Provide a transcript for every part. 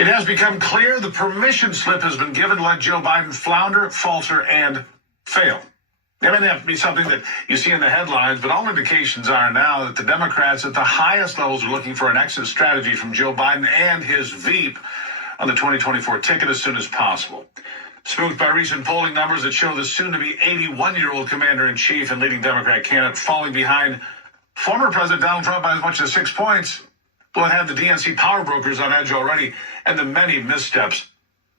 It has become clear the permission slip has been given to let Joe Biden flounder, falter, and fail. It may not be something that you see in the headlines, but all indications are now that the Democrats at the highest levels are looking for an exit strategy from Joe Biden and his Veep on the 2024 ticket as soon as possible. Spooked by recent polling numbers that show the soon-to-be 81-year-old commander-in-chief and leading Democrat candidate falling behind former President Donald Trump by as much as 6 points, well, it had the DNC power brokers on edge already, and the many missteps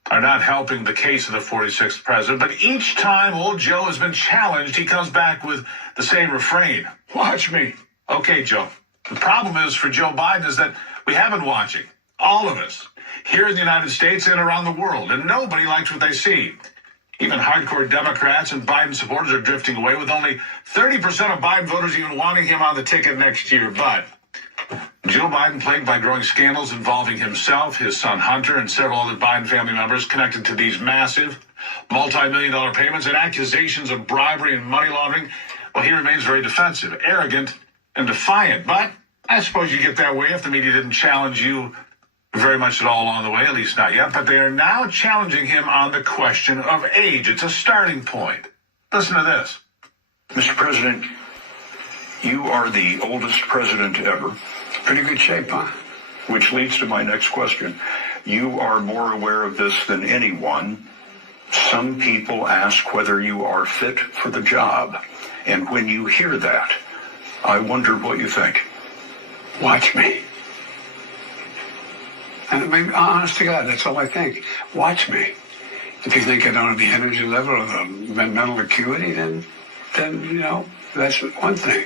are not helping the case of the 46th president. But each time old Joe has been challenged, he comes back with the same refrain: watch me. Okay, Joe. The problem is for Joe Biden is that we have been watching, all of us, here in the United States and around the world, and nobody likes what they see. Even hardcore Democrats and Biden supporters are drifting away, with only 30% of Biden voters even wanting him on the ticket next year. But Joe Biden, plagued by growing scandals involving himself, his son Hunter, and several other Biden family members connected to these massive multi-million-dollar payments and accusations of bribery and money laundering, well, he remains very defensive, arrogant, and defiant. But I suppose you get that way if the media didn't challenge you very much at all along the way, at least not yet. But they are now challenging him on the question of age. It's a starting point. Listen to this. Mr. President, you are the oldest president ever. Pretty good shape, huh? Which leads to my next question. You are more aware of this than anyone. Some people ask whether you are fit for the job. And when you hear that, I wonder what you think. Watch me. And I mean, honest to God, that's all I think. Watch me. If you think I don't have the energy level or the mental acuity, then you know, that's one thing.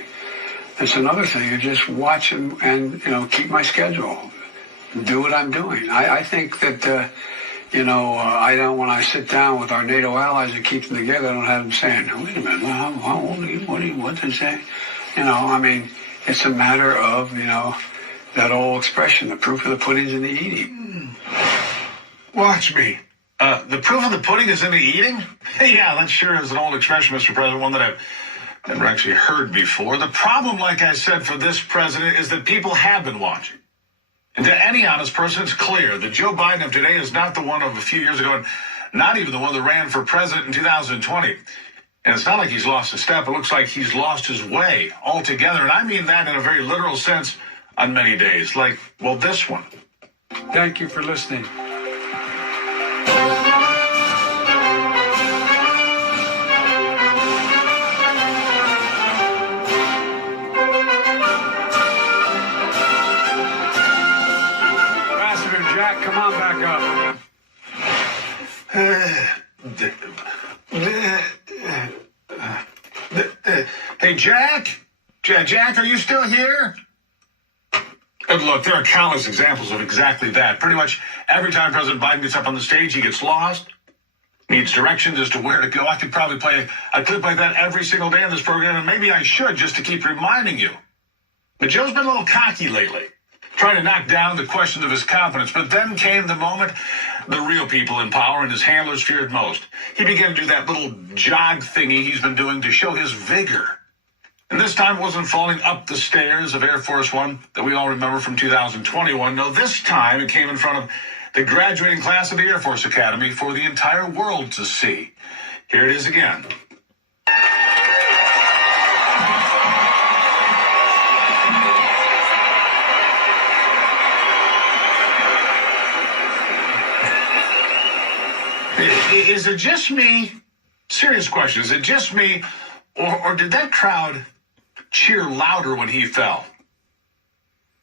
It's another thing to just watch and keep my schedule, do what I'm doing. I think that, I don't, when I sit down with our NATO allies and keep them together, I don't have them saying, wait a minute, how old are you? What did they say? I mean, it's a matter of, that old expression, the proof of the pudding's in the eating. Watch me. The proof of the pudding is in the eating? Yeah, that sure is an old expression, Mr. President, one that I've never actually heard before. The problem, like I said, for this president is that people have been watching. And to any honest person, it's clear that Joe Biden of today is not the one of a few years ago, and not even the one that ran for president in 2020. And it's not like he's lost a step. It looks like he's lost his way altogether. And I mean that in a very literal sense on many days, like, well, this one. Thank you for listening. Jack, come on back up. Hey, Jack? Jack, are you still here? And look, there are countless examples of exactly that. Pretty much every time President Biden gets up on the stage, he gets lost, needs directions as to where to go. I could probably play a clip like that every single day in this program, and maybe I should, just to keep reminding you. But Joe's been a little cocky lately, trying to knock down the questions of his confidence. But then came the moment the real people in power and his handlers feared most. He began to do that little jog thingy he's been doing to show his vigor. And this time it wasn't falling up the stairs of Air Force One that we all remember from 2021. No, this time it came in front of the graduating class of the Air Force Academy for the entire world to see. Here it is again. Is it just me? Serious question. Is it just me? Or did that crowd cheer louder when he fell?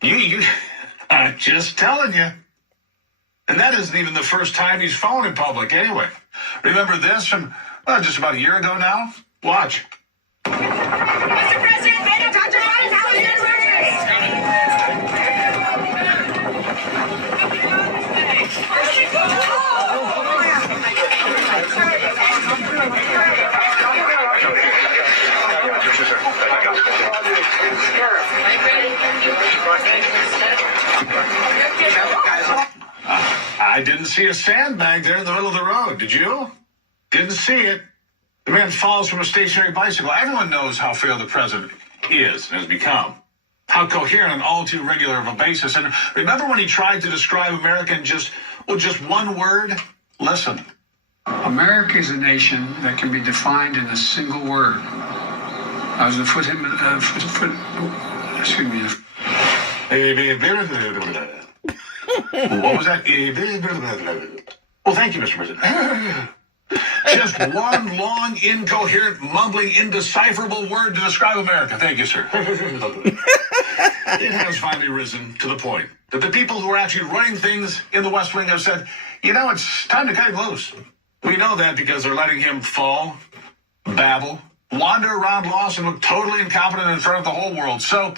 I'm just telling you. And that isn't even the first time he's fallen in public anyway. Remember this from, just about a year ago now? Watch. Mr. President, may I talk to Biden? How is it? I didn't see a sandbag there in the middle of the road. Did you? Didn't see it. The man falls from a stationary bicycle. Everyone knows how frail the president is and has become. how coherent and all too regular of a basis. And remember when he tried to describe America in just one word? Listen. America is a nation that can be defined in a single word. I was excuse me. What was that? Well, thank you, Mr. President. Just one long, incoherent, mumbling, indecipherable word to describe America. Thank you, sir. It has finally risen to the point that the people who are actually running things in the West Wing have said, it's time to cut him loose. We know that because they're letting him fall, babble, wander around lost, and look totally incompetent in front of the whole world. So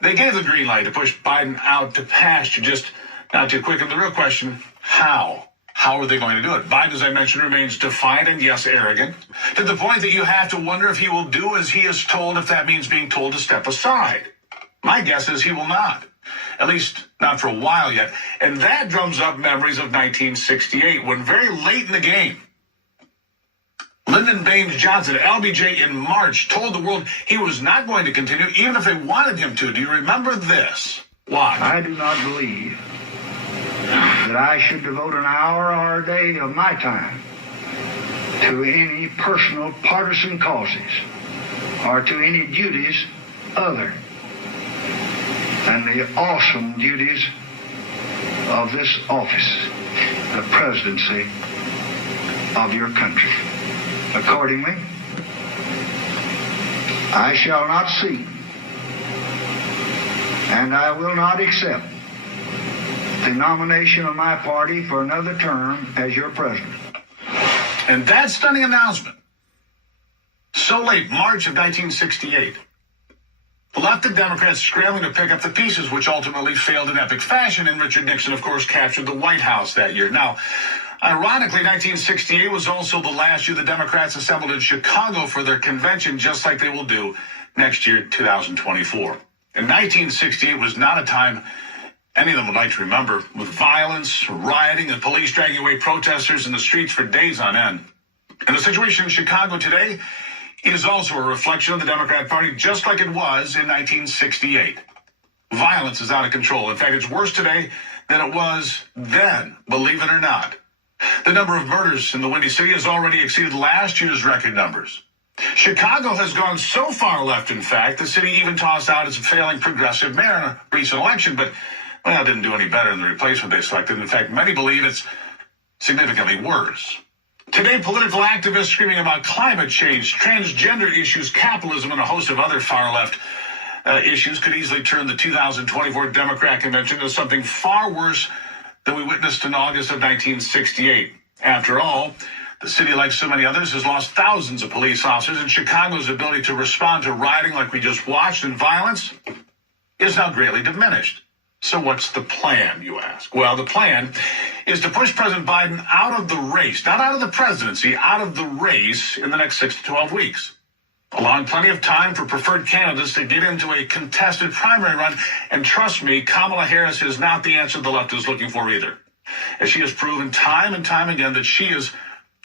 they gave the green light to push Biden out to pasture, just not too quick. And the real question, how? How are they going to do it? Biden, as I mentioned, remains defiant and, yes, arrogant, to the point that you have to wonder if he will do as he is told, if that means being told to step aside. My guess is he will not, at least not for a while yet. And that drums up memories of 1968, when very late in the game, Lyndon Baines Johnson, LBJ, in March, told the world he was not going to continue, even if they wanted him to. Do you remember this? Why? I do not believe that I should devote an hour or a day of my time to any personal partisan causes or to any duties other than the awesome duties of this office, the presidency of your country. Accordingly, I shall not seek and I will not accept the nomination of my party for another term as your president. And that stunning announcement, so late, March of 1968, left the Democrats scrambling to pick up the pieces, which ultimately failed in epic fashion, and Richard Nixon, of course, captured the White House that year. Now, ironically, 1968 was also the last year the Democrats assembled in Chicago for their convention, just like they will do next year, 2024. And 1968 was not a time any of them would like to remember, with violence, rioting, and police dragging away protesters in the streets for days on end. And the situation in Chicago today is also a reflection of the Democrat Party, just like it was in 1968. Violence is out of control. In fact, it's worse today than it was then, believe it or not. The number of murders in the Windy City has already exceeded last year's record numbers. Chicago has gone so far left, in fact, the city even tossed out its failing progressive mayor in a recent election, but it didn't do any better than the replacement they selected. In fact, many believe it's significantly worse. Today, political activists screaming about climate change, transgender issues, capitalism, and a host of other far-left issues could easily turn the 2024 Democrat convention into something far worse than we witnessed in August of 1968. After all, the city, like so many others, has lost thousands of police officers, and Chicago's ability to respond to rioting like we just watched and violence is now greatly diminished. So what's the plan, you ask? Well, the plan is to push President Biden out of the race, not out of the presidency, out of the race in the next 6 to 12 weeks, allowing plenty of time for preferred candidates to get into a contested primary run. And trust me, Kamala Harris is not the answer the left is looking for either, as she has proven time and time again that she's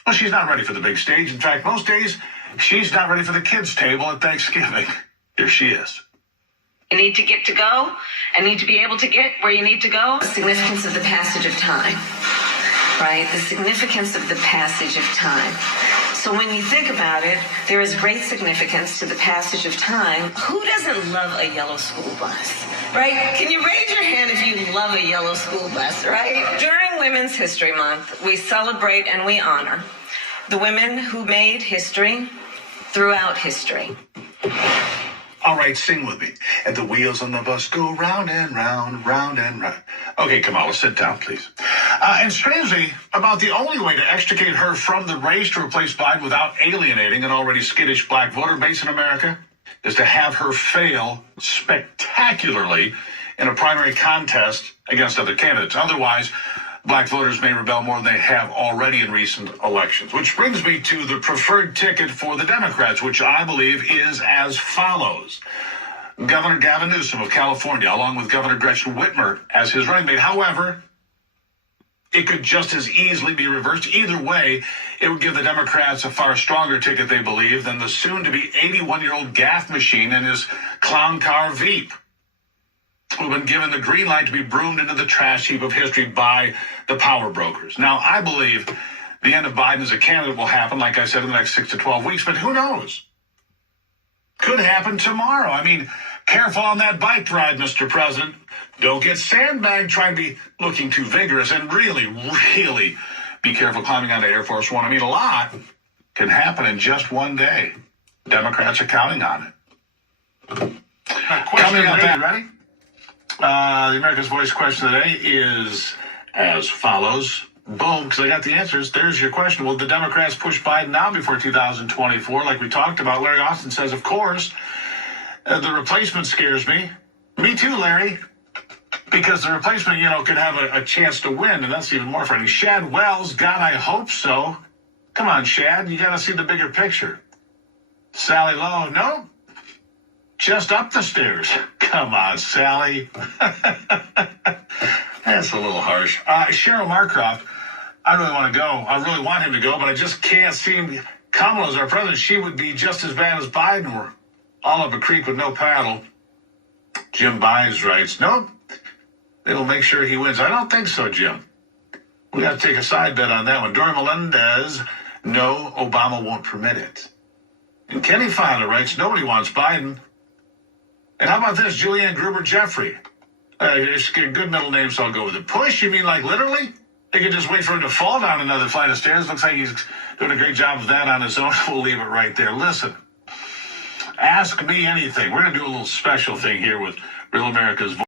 not ready for the big stage. In fact, most days, she's not ready for the kids' table at Thanksgiving. Here she is. You need to go and need to be able to get where you need to go. The significance of the passage of time, right? The significance of the passage of time. So when you think about it, there is great significance to the passage of time. Who doesn't love a yellow school bus, right? Can you raise your hand if you love a yellow school bus, right? During Women's History Month, we celebrate and we honor the women who made history throughout history. All right, sing with me. And the wheels on the bus go round and round, round and round. Okay, Kamala, sit down, please. And strangely, about the only way to extricate her from the race to replace Biden without alienating an already skittish black voter base in America is to have her fail spectacularly in a primary contest against other candidates. Otherwise, black voters may rebel more than they have already in recent elections. Which brings me to the preferred ticket for the Democrats, which I believe is as follows. Governor Gavin Newsom of California, along with Governor Gretchen Whitmer as his running mate. However, it could just as easily be reversed. Either way, it would give the Democrats a far stronger ticket, they believe, than the soon-to-be 81-year-old gaffe machine and his clown car Veep. who've been given the green light to be broomed into the trash heap of history by the power brokers. Now, I believe the end of Biden as a candidate will happen, like I said, in the next 6 to 12 weeks, but who knows? Could happen tomorrow. I mean, careful on that bike ride, Mr. President. Don't get sandbagged trying to be looking too vigorous, and really, really be careful climbing onto Air Force One. I mean, a lot can happen in just one day. Democrats are counting on it. Coming up, ready? The America's Voice question today is as follows. Boom, because I got the answers. There's your question. Will the Democrats push Biden down before 2024? Like we talked about, Larry Austin says, of course. The replacement scares me. Me too, Larry. Because the replacement, could have a chance to win, and that's even more frightening. Shad Wells, God, I hope so. Come on, Shad, you got to see the bigger picture. Sally Lowe, no. Just up the stairs. Come on, Sally. That's a little harsh. Cheryl Marcroft, I really want to go. I really want him to go, but I just can't see him. Kamala's our president. She would be just as bad as Biden. We're all up a creek with no paddle. Jim Byes writes, nope. It'll make sure he wins. I don't think so, Jim. We got to take a side bet on that one. Dora Melendez, no, Obama won't permit it. And Kenny Fowler writes, nobody wants Biden. And how about this, Julianne Gruber Jeffrey? It's a good middle name, so I'll go with it. Push, you mean like literally? They could just wait for him to fall down another flight of stairs. Looks like he's doing a great job of that on his own. We'll leave it right there. Listen, ask me anything. We're going to do a little special thing here with Real America's Voice.